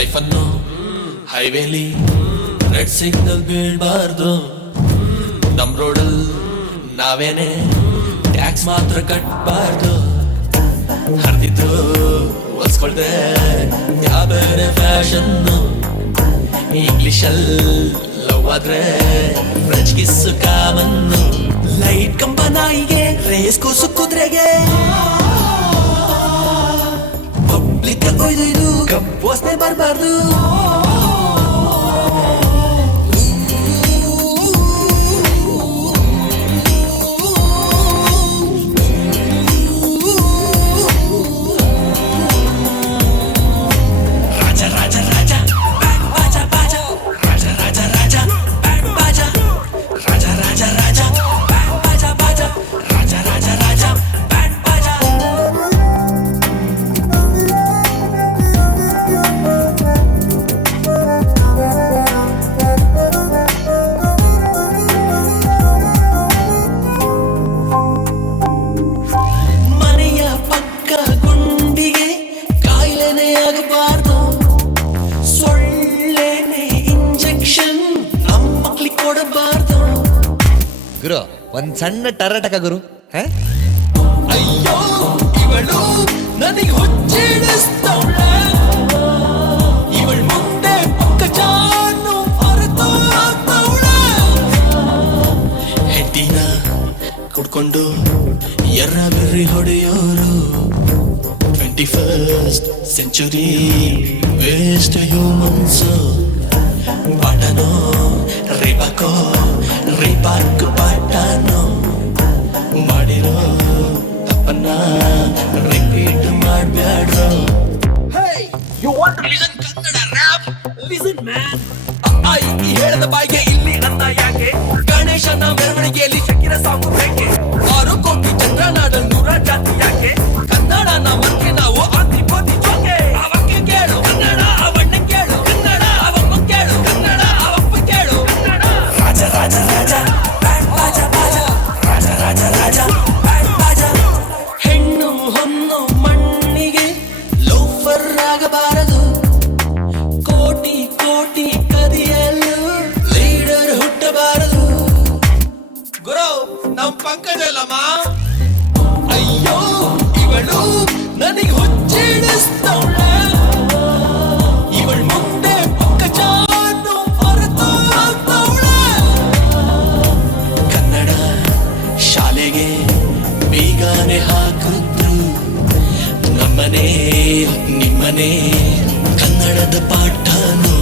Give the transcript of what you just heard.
Life ಅನ್ನು ಹೈವೇಲಿ red signal ಬೀಳ್ಬಾರ್ದು. ನಮ್ ರೋಡಲ್ ನಾವೇನೆ tax ಮಾತ್ರ ಕಟ್ಬಾರ್ದು. ಹರಿದಿದ್ದು ಹೊಲ್ಸ್ಕೊಳ್ದೆ ಯಾವ ಬೇರೆ ಫ್ಯಾಷನ್. ಇಂಗ್ಲಿಷಲ್ ಲವ್ ಆದ್ರೆ ಫ್ರೆಂಚ್ ಕಿಸ್ಸು ಕಾಮನ್ನು. ಲೈಟ್ ಕಂಬ ನಾಯಿಗೆ ರೇಸ್ ಕೂಸು ಕುದುರೆಗೆ ಪಬ್ಲಿಕ್ ಒಯ್ದು ಕಪ್ಪು ವಾಸನೆ ಬರಬಾರ್ದು. ಗುರು ಒಂದ್ ಸಣ್ಣ ಟರಟಕ ಗುರು. ಅಯ್ಯೋ ಇವಳು ನನಗೆ ಹುಚ್ಚಿಡಿಸ್ತವಳೆ. ಇವಳು ಮುಂದೆ ಪಕ್ಕಚಾನು ಹೊರತೋಗ್ತವಳೆ. ಹೆಡ್ಡಿನ ಕುಡ್ಕೊಂಡು ಎರ್ರ ಬೆರ್ರಿ ಹೊಡೆಯೋರು. 21st century waste humans. ಪಾಠನೋ ರೇಪಾಕೋ ರೇಪಾಕ್ ಪಾಠನೋ ಮಾಡಿರೋ ತಪ್ಪನ್ನ ರಿಪೀಟ್ ಮಾಡ್ಬ್ಯಾಡ್ರೋ. You want to listen Kannada rap? Listen man. ಈ ಹೇಳದ ಬಾಯಿಗೆ ಇಲ್ಲಿ ನನ್ನ ಯಾಕೆ. ಗಣೇಶನ ಮೆರವಣಿಗೆಯಲ್ಲಿ ಶಕಿರ ಸಾಂಗು ಬೇಕೆ. 6 ಕೋಟಿ ಚಂದ್ರ ನಾಡಲ್ 100 ಜಾತಿ ಯಾಕೆ. ಕನ್ನಡನ ಮಂತ್ರಿ ನಾವು ಆಂಧ್ರಿ ಕೋತಿ ಜೋಕೆ. ಅವಕ್ಕೆ ಕೇಳು ಕನ್ನಡ, ಅವಣ್ಣ ಕೇಳು ಕನ್ನಡ, ಅವಮ್ಮ ಕೇಳು ಕನ್ನಡ, ಅವಪ್ಪ ಕೇಳು ಕನ್ನಡ. ರಾಜ ರಾಜ ರಾಜ ಬ್ಯಾಂಡ್ ಬಾಜ ಬಾಜ, ರಾಜ ರಾಜ ರಾಜ ಬ್ಯಾಂಡ್ ಬಾಜ. ಹೆಣ್ಣು ಹೊನ್ನು ಮಣ್ಣಿಗೆ ಲೋಫರ್ ಆಗಬಾರದು. ಕೋಟಿ ಕೋಟಿ ಕದಿಯಲು ಲೀಡರ್ ಹುಟ್ಟಬಾರದು. ಗುರು ನಮ್ ಪಂಕಜಲ್ಲಮ್ಮ. ಅಯ್ಯೋ ಇವಳು ನನಗೆ ಹುಚ್ಚಿಡಿಸ್ತವಳೆ. ಇವಳು ಮುಂದೆ ಪಂಕಜಾನು ಹೊರತೋಗ್ತವಳೆ. ಕನ್ನಡ ಶಾಲೆಗೆ ಬೇಗನೆ ಹಾಕಿದ್ರು. ನಮ್ಮನೆ ನಿಮ್ಮನೆ ಕನ್ನಡದ ಪಾಠನು